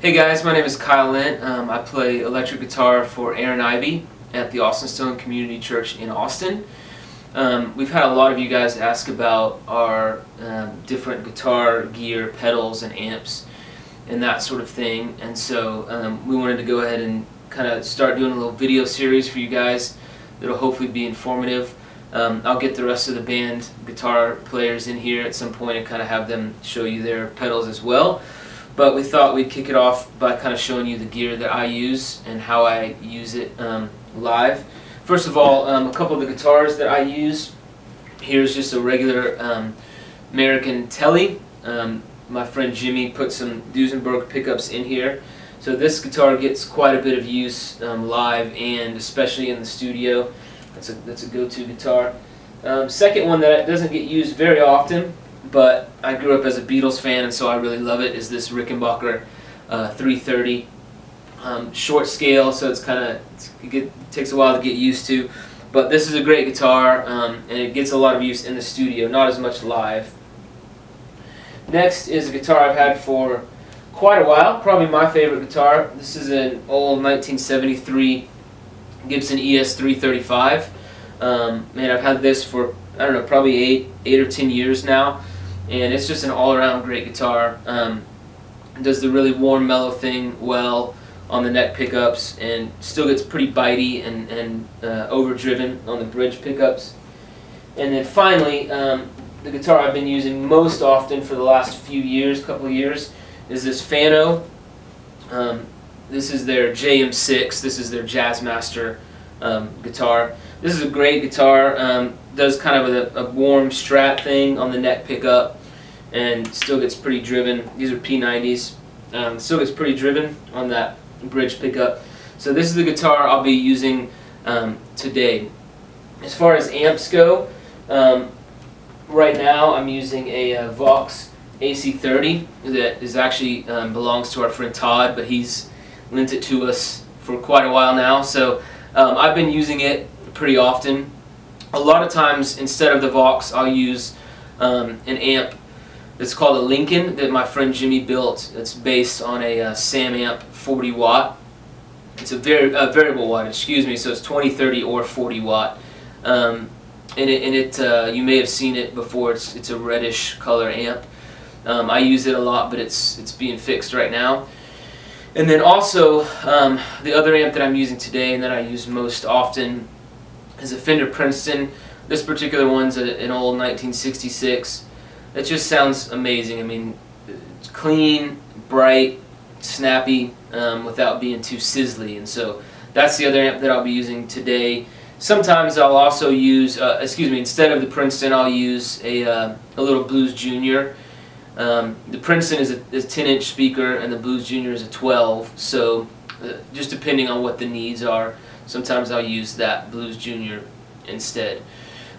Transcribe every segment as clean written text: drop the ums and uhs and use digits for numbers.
Hey guys, my name is Kyle Lent. I play electric guitar for Aaron Ivey at the Austin Stone Community Church in Austin. We've had a lot of you guys ask about our different guitar gear, pedals, and amps, and that sort of thing. And so we wanted to go ahead and kind of start doing a little video series for you guys that'll hopefully be informative. I'll get the rest of the band guitar players in here at some point and kind of have them show you their pedals as well. But we thought we'd kick it off by kind of showing you the gear that I use and how I use it live. First of all, a couple of the guitars that I use. Here's just a regular American Telly. My friend Jimmy put some Duesenberg pickups in here. So this guitar gets quite a bit of use live and especially in the studio. That's a go-to guitar. Second one that doesn't get used very often, but I grew up as a Beatles fan and so I really love it, is this Rickenbacker 330. Short scale, so it takes a while to get used to, but this is a great guitar and it gets a lot of use in the studio, not as much live. Next is a guitar I've had for quite a while, probably my favorite guitar. This is an old 1973 Gibson ES 335. Man, I've had this for, I don't know, probably 8 or 10 years now, and it's just an all-around great guitar. It does the really warm, mellow thing well on the neck pickups, and still gets pretty bitey and overdriven on the bridge pickups. And then finally, the guitar I've been using most often for the last couple of years, is this Fano. This is their JM6. This is their Jazzmaster guitar. This is a great guitar. Does kind of a warm strat thing on the neck pickup, and still gets pretty driven. These are P90s. Still gets pretty driven on that bridge pickup. So this is the guitar I'll be using today. As far as amps go, right now I'm using a Vox AC30 that is actually belongs to our friend Todd, but he's lent it to us for quite a while now. So I've been using it pretty often. A lot of times instead of the Vox I'll use an amp that's called a Lincoln that my friend Jimmy built. It's based on a Sam amp 40 watt. It's a variable watt, excuse me, so it's 20, 30, or 40 watt. And you may have seen it before. It's a reddish color amp. I use it a lot, but it's being fixed right now. And then also the other amp that I'm using today and that I use most often is a Fender Princeton. This particular one's an old 1966. It just sounds amazing. I mean, it's clean, bright, snappy, without being too sizzly. And so that's the other amp that I'll be using today. Sometimes I'll also use, instead of the Princeton, I'll use a little Blues Junior. The Princeton is a 10-inch speaker and the Blues Junior is a 12. So just depending on what the needs are, sometimes I'll use that Blues Junior instead.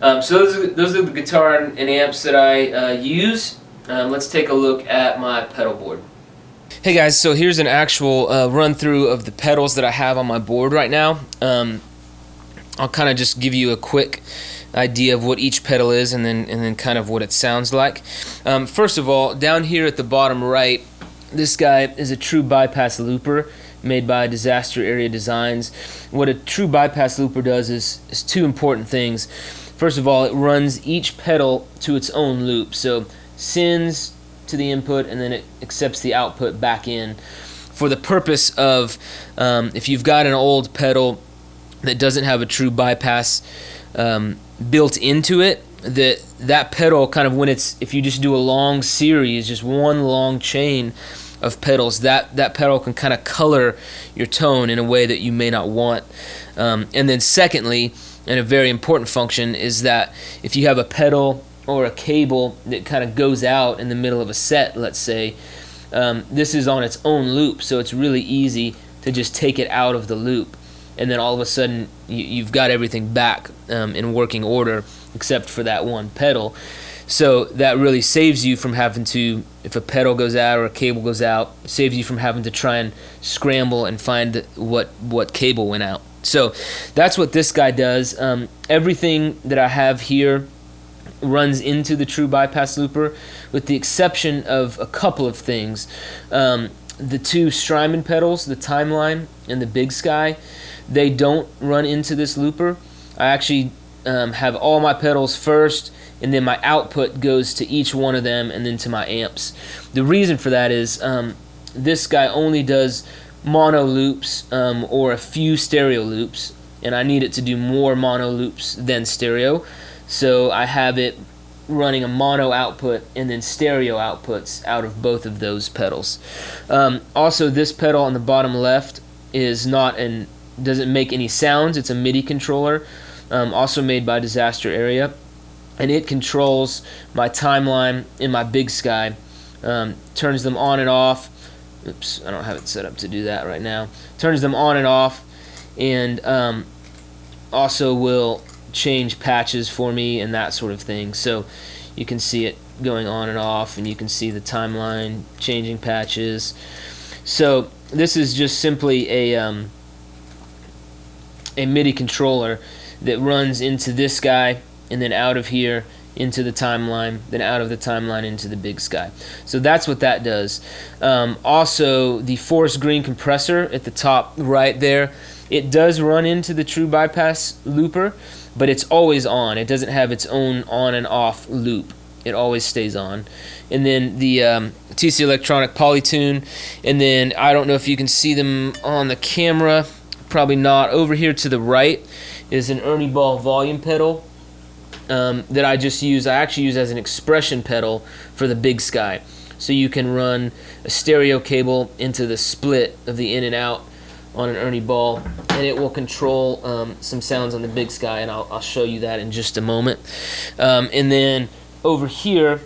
So those are the guitar and amps that I use. Let's take a look at my pedal board. Hey guys, so here's an actual run through of the pedals that I have on my board right now. I'll kind of just give you a quick idea of what each pedal is and then kind of what it sounds like. First of all, down here at the bottom right, this guy is a true bypass looper made by Disaster Area Designs. What a true bypass looper does is two important things. First of all, it runs each pedal to its own loop, so sends to the input and then it accepts the output back in, for the purpose of if you've got an old pedal that doesn't have a true bypass built into it, that pedal kind of, if you just do a long series, just one long chain of pedals, that pedal can kind of color your tone in a way that you may not want. And then secondly, and a very important function, is that if you have a pedal or a cable that kind of goes out in the middle of a set, let's say, this is on its own loop, so it's really easy to just take it out of the loop, and then all of a sudden you've got everything back in working order except for that one pedal. So that really saves you from having to, if a pedal goes out or a cable goes out, saves you from having to try and scramble and find what cable went out. So that's what this guy does. Everything that I have here runs into the true bypass looper, with the exception of a couple of things. the two Strymon pedals, the Timeline and the Big Sky, they don't run into this looper. I actually have all my pedals first, and then my output goes to each one of them and then to my amps. The reason for that is this guy only does mono loops or a few stereo loops, and I need it to do more mono loops than stereo, so I have it running a mono output and then stereo outputs out of both of those pedals. Also, this pedal on the bottom left is doesn't make any sounds. It's a MIDI controller, also made by Disaster Area, and it controls my Timeline and my Big Sky, turns them on and off. Oops, I don't have it set up to do that right now. Turns them on and off, and also will change patches for me and that sort of thing. So you can see it going on and off, and you can see the Timeline changing patches. So this is just simply a MIDI controller that runs into this guy and then out of here into the Timeline, then out of the Timeline into the Big Sky. So that's what that does. Also, the forest green compressor at the top right there, it does run into the true bypass looper, but it's always on. It doesn't have its own on and off loop. It always stays on. And then the TC Electronic Polytune, and then I don't know if you can see them on the camera, probably not. Over here to the right is an Ernie Ball volume pedal that I actually use as an expression pedal for the Big Sky. So you can run a stereo cable into the split of the in and out on an Ernie Ball, and it will control some sounds on the Big Sky, and I'll show you that in just a moment. And then over here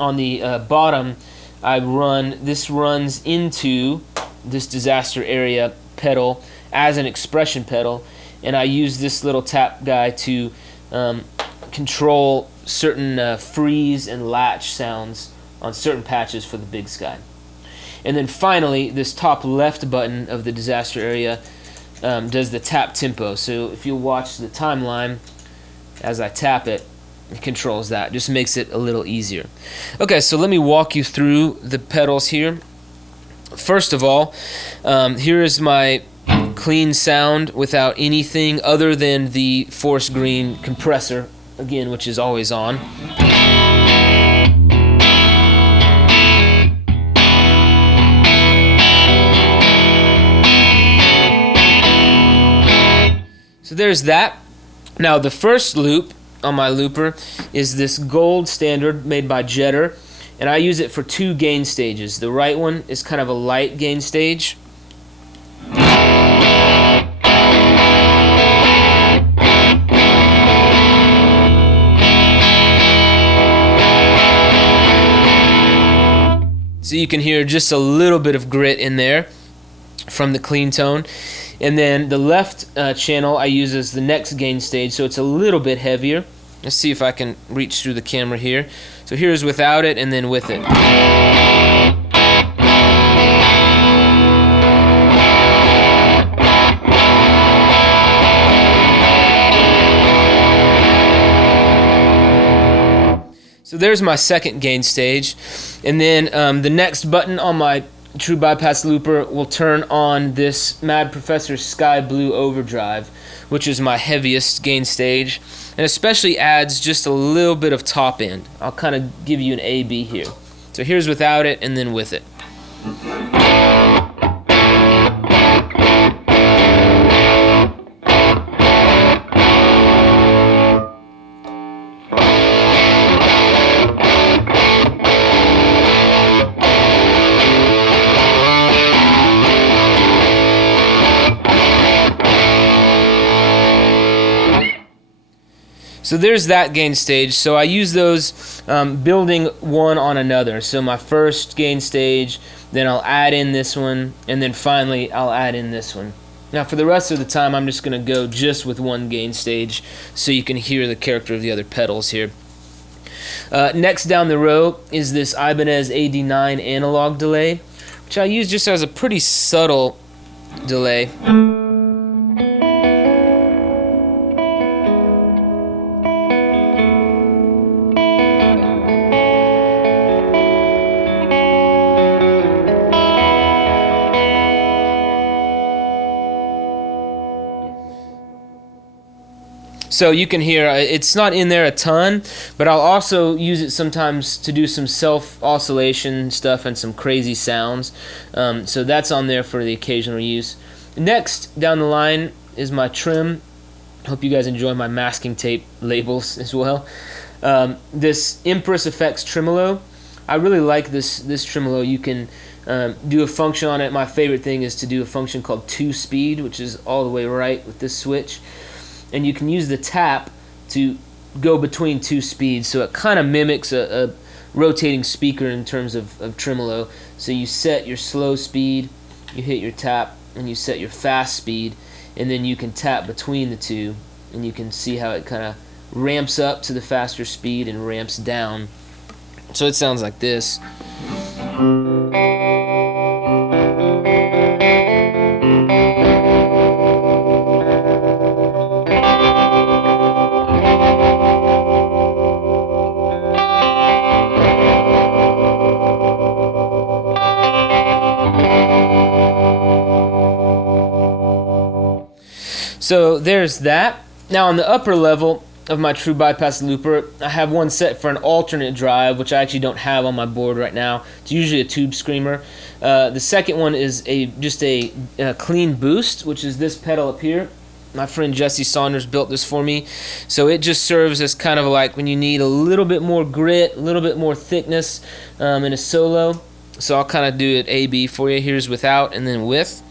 on the bottom, this runs into this Disaster Area pedal as an expression pedal, and I use this little tap guy to control certain freeze and latch sounds on certain patches for the Big Sky. And then finally, this top left button of the Disaster Area does the tap tempo. So if you watch the Timeline as I tap it, it controls that. Just makes it a little easier. Okay, so let me walk you through the pedals here. First of all, here is my clean sound without anything other than the forest green compressor, again, which is always on. So there's that. Now the first loop on my looper is this gold standard made by Jetter, and I use it for two gain stages. The right one is kind of a light gain stage. So you can hear just a little bit of grit in there from the clean tone. And then the left channel I use as the next gain stage, so it's a little bit heavier. Let's see if I can reach through the camera here. So here's without it and then with it. So there's my second gain stage. And then the next button on my True Bypass looper will turn on this Mad Professor Sky Blue Overdrive, which is my heaviest gain stage, and especially adds just a little bit of top end. I'll kind of give you an A-B here. So here's without it and then with it. So there's that gain stage. So I use those building one on another. So my first gain stage, then I'll add in this one, and then finally I'll add in this one. Now for the rest of the time, I'm just going to go just with one gain stage so you can hear the character of the other pedals here. Next down the row is this Ibanez AD9 analog delay, which I use just as a pretty subtle delay. So you can hear it's not in there a ton, but I'll also use it sometimes to do some self-oscillation stuff and some crazy sounds. So that's on there for the occasional use. Next down the line is my trim. Hope you guys enjoy my masking tape labels as well. This Empress Effects tremolo. I really like this tremolo. You can do a function on it. My favorite thing is to do a function called 2-speed, which is all the way right with this switch. And you can use the tap to go between 2 speeds, so it kind of mimics a rotating speaker in terms of tremolo. So you set your slow speed, you hit your tap, and you set your fast speed, and then you can tap between the two, and you can see how it kind of ramps up to the faster speed and ramps down. So it sounds like this. So there's that. Now on the upper level of my true bypass looper, I have one set for an alternate drive, which I actually don't have on my board right now. It's usually a tube screamer. The second one is just a clean boost, which is this pedal up here. My friend Jesse Saunders built this for me. So it just serves as kind of like when you need a little bit more grit, a little bit more thickness in a solo. So I'll kind of do it A-B for you. Here's without and then with.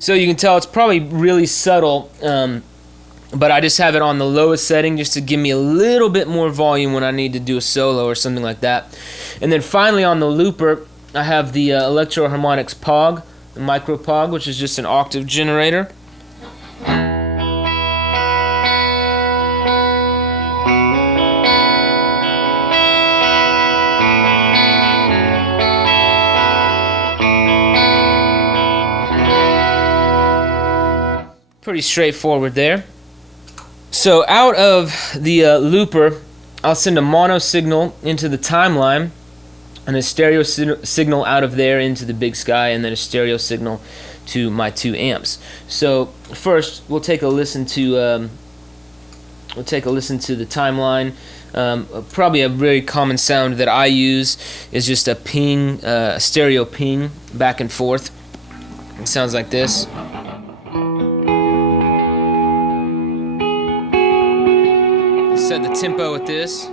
So you can tell it's probably really subtle, but I just have it on the lowest setting just to give me a little bit more volume when I need to do a solo or something like that. And then finally on the looper, I have the Electro Harmonics POG, the Micro POG, which is just an octave generator. Pretty straightforward there. So out of the looper, I'll send a mono signal into the timeline and a stereo signal out of there into the big sky, and then a stereo signal to my 2 amps. So first we'll take a listen to the timeline. Probably a very common sound that I use is just a ping, a stereo ping back and forth. It sounds like this. Set the tempo with this.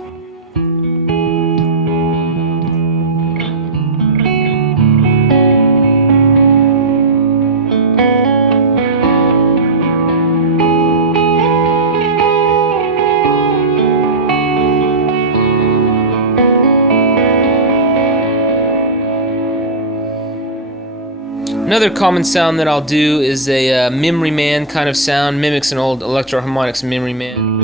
Another common sound that I'll do is a Memory Man kind of sound, mimics an old Electro Harmonics Memory Man.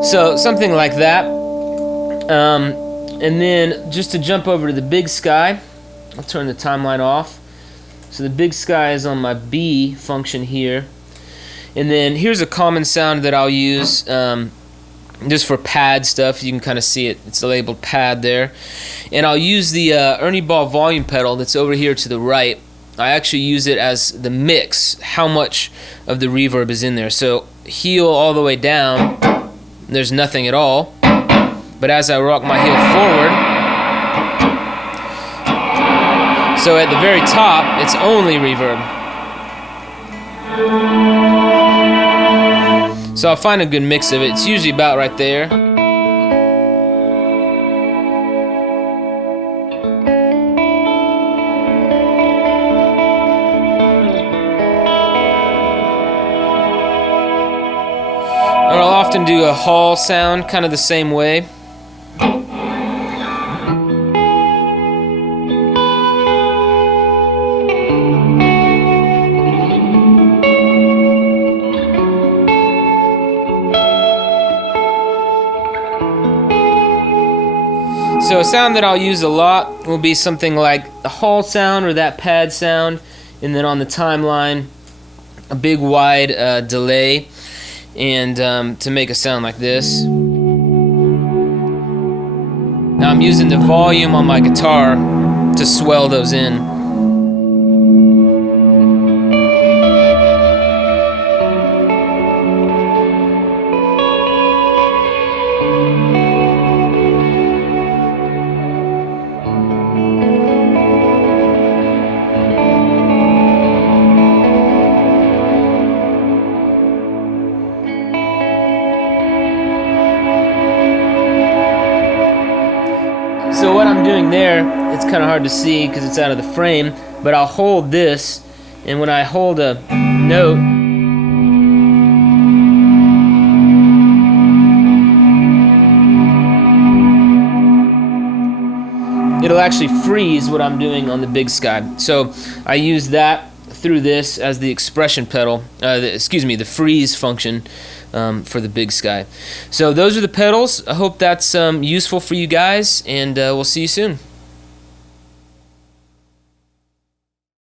So something like that. And then just to jump over to the big sky, I'll turn the timeline off. So the big sky is on my B function here. And then here's a common sound that I'll use just for pad stuff. You can kind of see it. It's labeled pad there. And I'll use the Ernie Ball volume pedal that's over here to the right. I actually use it as the mix, how much of the reverb is in there. So heel all the way down, there's nothing at all. But as I rock my heel forward, so at the very top, it's only reverb. So I'll find a good mix of it. It's usually about right there. Or I'll often do a hall sound, kind of the same way. sound that I'll use a lot will be something like the hall sound or that pad sound, and then on the timeline, a big wide delay, and to make a sound like this. Now I'm using the volume on my guitar to swell those in. So what I'm doing there, it's kind of hard to see because it's out of the frame, but I'll hold this, and when I hold a note, it'll actually freeze what I'm doing on the big sky. So I use that through this as the expression pedal, the freeze function for the big sky. So those are the pedals. I hope that's useful for you guys, and we'll see you soon.